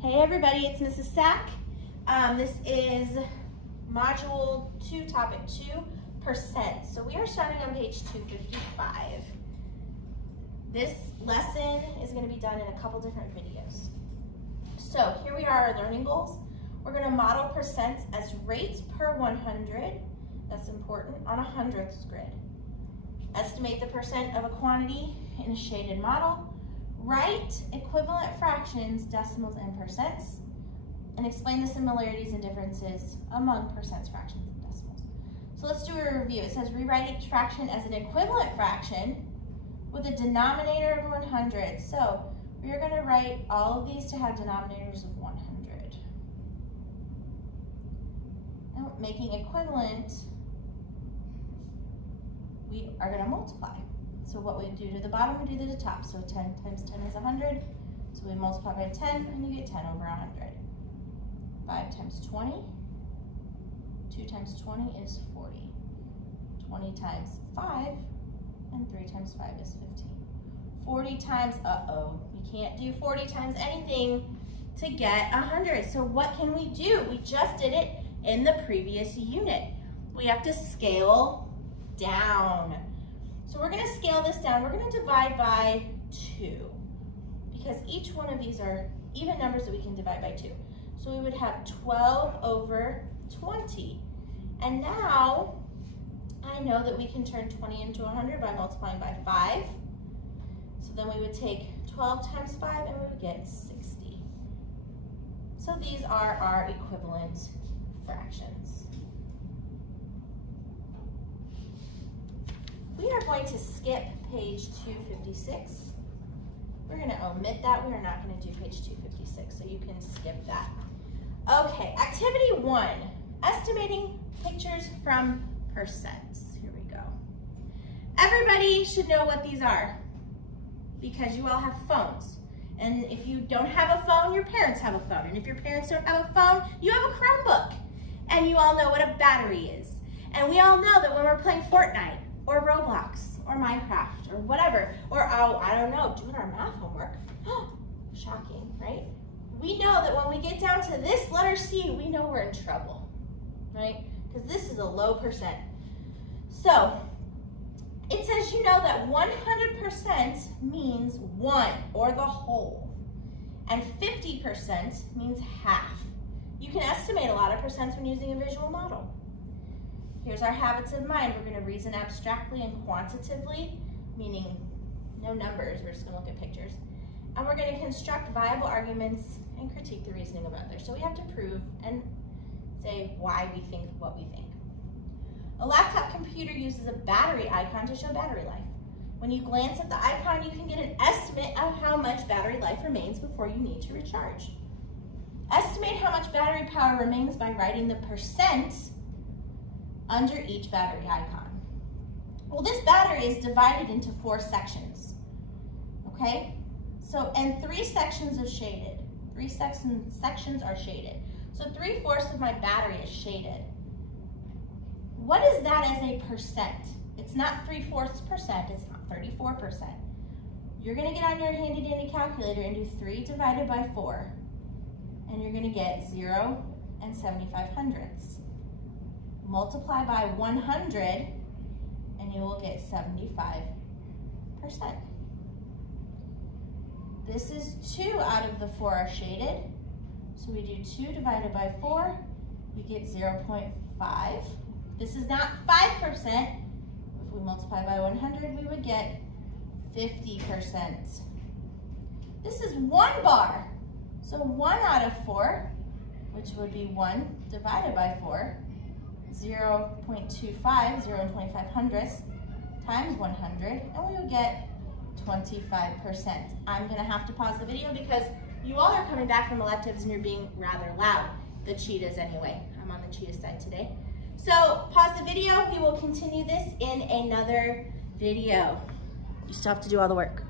Hey everybody, it's Mrs. Sack. This is Module 2, Topic 2%. So we are starting on page 255. This lesson is going to be done in a couple different videos. So here we are, our learning goals. We're going to model percents as rates per 100, that's important, on a hundredths grid. Estimate the percent of a quantity in a shaded model. Write equivalent fractions, decimals, and percents, and explain the similarities and differences among percents, fractions, and decimals. So let's do a review. It says rewrite each fraction as an equivalent fraction with a denominator of 100. So we are going to write all of these to have denominators of 100. Now, making equivalent, we are going to multiply. So what we do to the bottom, we do to the top. So 10 times 10 is 100. So we multiply by 10, and you get 10 over 100. 5 times 20. 2 times 20 is 40. 20 times 5, and 3 times 5 is 15. 40 times, you can't do 40 times anything to get 100. So what can we do? We just did it in the previous unit. We have to scale down. So we're going to scale this down. We're going to divide by 2 because each one of these are even numbers that we can divide by 2. So we would have 12 over 20. And now I know that we can turn 20 into 100 by multiplying by 5. So then we would take 12 times 5 and we would get 60. So these are our equivalent fractions. We are going to skip page 256. We're going to omit that. We are not going to do page 256, so you can skip that. Okay, activity 1, estimating pictures from percents. Here we go. Everybody should know what these are because you all have phones. And if you don't have a phone, your parents have a phone. And if your parents don't have a phone, you have a Chromebook. And you all know what a battery is. And we all know that when we're playing Fortnite, or Roblox, or Minecraft, or whatever, or I don't know, doing our math homework. Shocking, right? We know that when we get down to this letter C, we know we're in trouble, right? Because this is a low percent. So, it says you know that 100% means 1, or the whole, and 50% means half. You can estimate a lot of percents when using a visual model. Here's our habits of mind. We're going to reason abstractly and quantitatively, meaning no numbers, we're just going to look at pictures. And we're going to construct viable arguments and critique the reasoning of others. So we have to prove and say why we think what we think. A laptop computer uses a battery icon to show battery life. When you glance at the icon, you can get an estimate of how much battery life remains before you need to recharge. Estimate how much battery power remains by writing the percent under each battery icon. Well, this battery is divided into 4 sections, okay? So, and 3 sections are shaded. 3 sections are shaded. So 3/4 of my battery is shaded. What is that as a percent? It's not 3/4%, it's not 34%. You're gonna get on your handy dandy calculator and do 3 divided by 4, and you're gonna get 0 and 75/100ths. Multiply by 100, and you will get 75%. This is 2 out of the 4 are shaded. So we do 2 divided by 4, we get 0.5. This is not 5%. If we multiply by 100, we would get 50%. This is 1 bar. So 1 out of 4, which would be 1 divided by 4, 0.25, 0 and 25/100ths times 100, and we would get 25%. I'm going to have to pause the video because you all are coming back from electives and you're being rather loud. The cheetahs anyway. I'm on the cheetah side today. So pause the video. We will continue this in another video. You still have to do all the work.